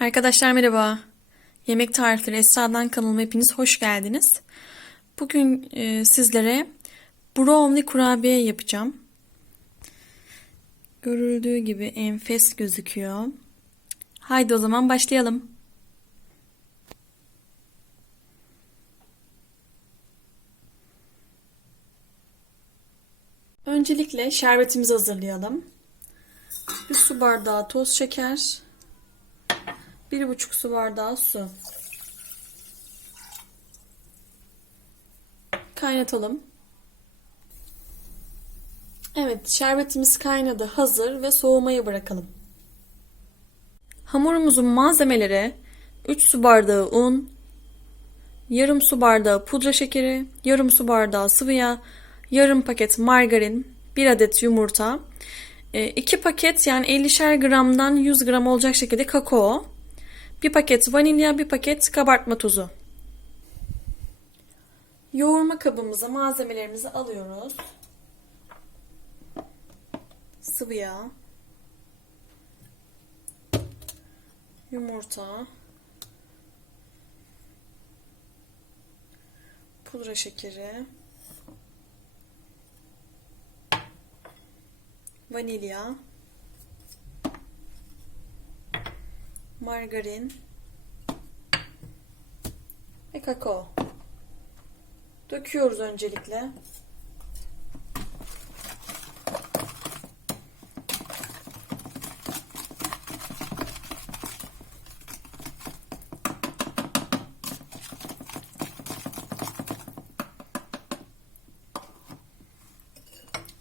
Arkadaşlar merhaba. Yemek tarifleri Esra'dan kanalıma hepiniz hoş geldiniz. Bugün e, sizlere brownie kurabiye yapacağım. Görüldüğü gibi enfes gözüküyor. Haydi o zaman başlayalım. Öncelikle şerbetimizi hazırlayalım. Bir su bardağı toz şeker, bir buçuk su bardağı su. Kaynatalım. Evet, şerbetimiz kaynadı, hazır ve soğumaya bırakalım. Hamurumuzun malzemeleri 3 su bardağı un, yarım su bardağı pudra şekeri, yarım su bardağı sıvı yağ, yarım paket margarin, 1 adet yumurta, 2 paket yani 50'şer gramdan 100 gram olacak şekilde kakao, bir paket vanilya, bir paket kabartma tozu. Yoğurma kabımıza malzemelerimizi alıyoruz. Sıvı yağ. Yumurta. Pudra şekeri. Vanilya. Margarin ve kakao. Döküyoruz öncelikle.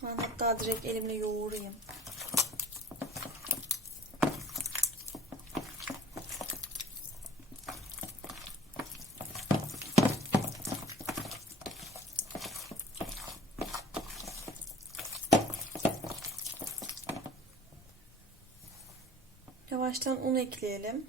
Ben hatta direkt elimle yoğurayım. Yavaştan un ekleyelim.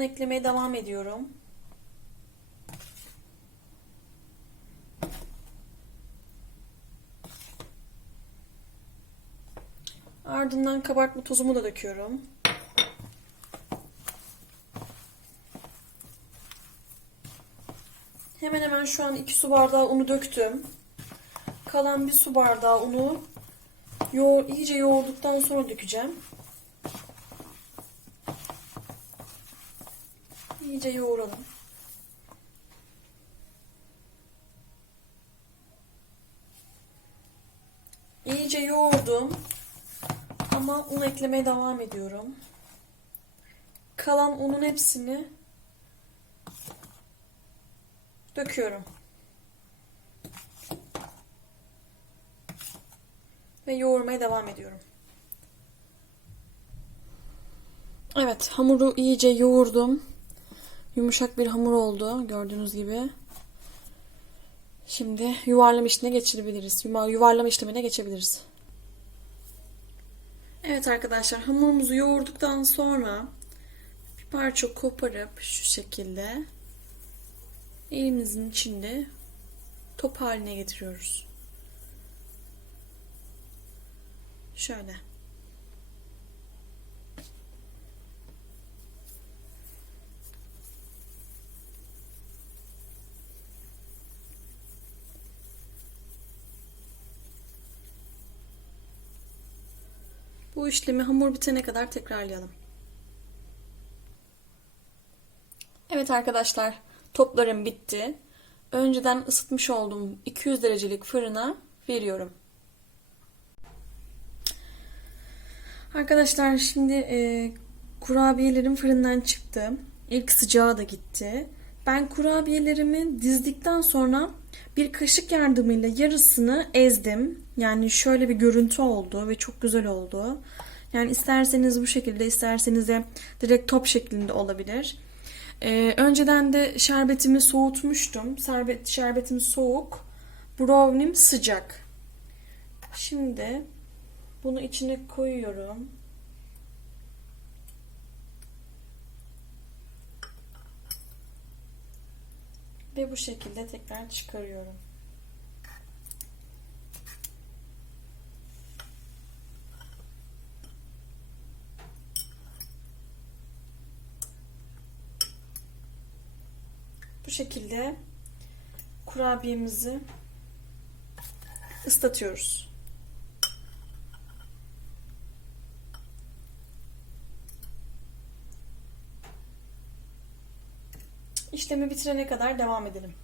Un eklemeye devam ediyorum. Ardından kabartma tozumu da döküyorum. Hemen hemen şu an 2 su bardağı unu döktüm. Kalan bir su bardağı unu yoğur, iyice yoğurduktan sonra dökeceğim. İyice yoğuralım. İyice yoğurdum. Ama un eklemeye devam ediyorum. Kalan unun hepsini döküyorum. Ve yoğurmaya devam ediyorum. Evet, hamuru iyice yoğurdum. Yumuşak bir hamur oldu gördüğünüz gibi. Şimdi yuvarlama işine geçirebiliriz. Yuvarlama işlemine geçebiliriz. Evet arkadaşlar hamurumuzu yoğurduktan sonra bir parça koparıp şu şekilde elimizin içinde top haline getiriyoruz. Şöyle. Bu işlemi hamur bitene kadar tekrarlayalım. Evet arkadaşlar, toplarım bitti. Önceden ısıtmış olduğum 200 derecelik fırına veriyorum. Arkadaşlar şimdi e, kurabiyelerim fırından çıktı. İlk sıcağı da gitti. Ben kurabiyelerimi dizdikten sonra bir kaşık yardımıyla yarısını ezdim. Yani şöyle bir görüntü oldu ve çok güzel oldu. Yani isterseniz bu şekilde, isterseniz de direkt top şeklinde olabilir. Ee, önceden de şerbetimi soğutmuştum. Şerbet, şerbetim soğuk. Brownie'm sıcak. Şimdi bunu içine koyuyorum. Ve bu şekilde tekrar çıkarıyorum. Bu şekilde kurabiyemizi ıslatıyoruz. İşlemi bitirene kadar devam edelim.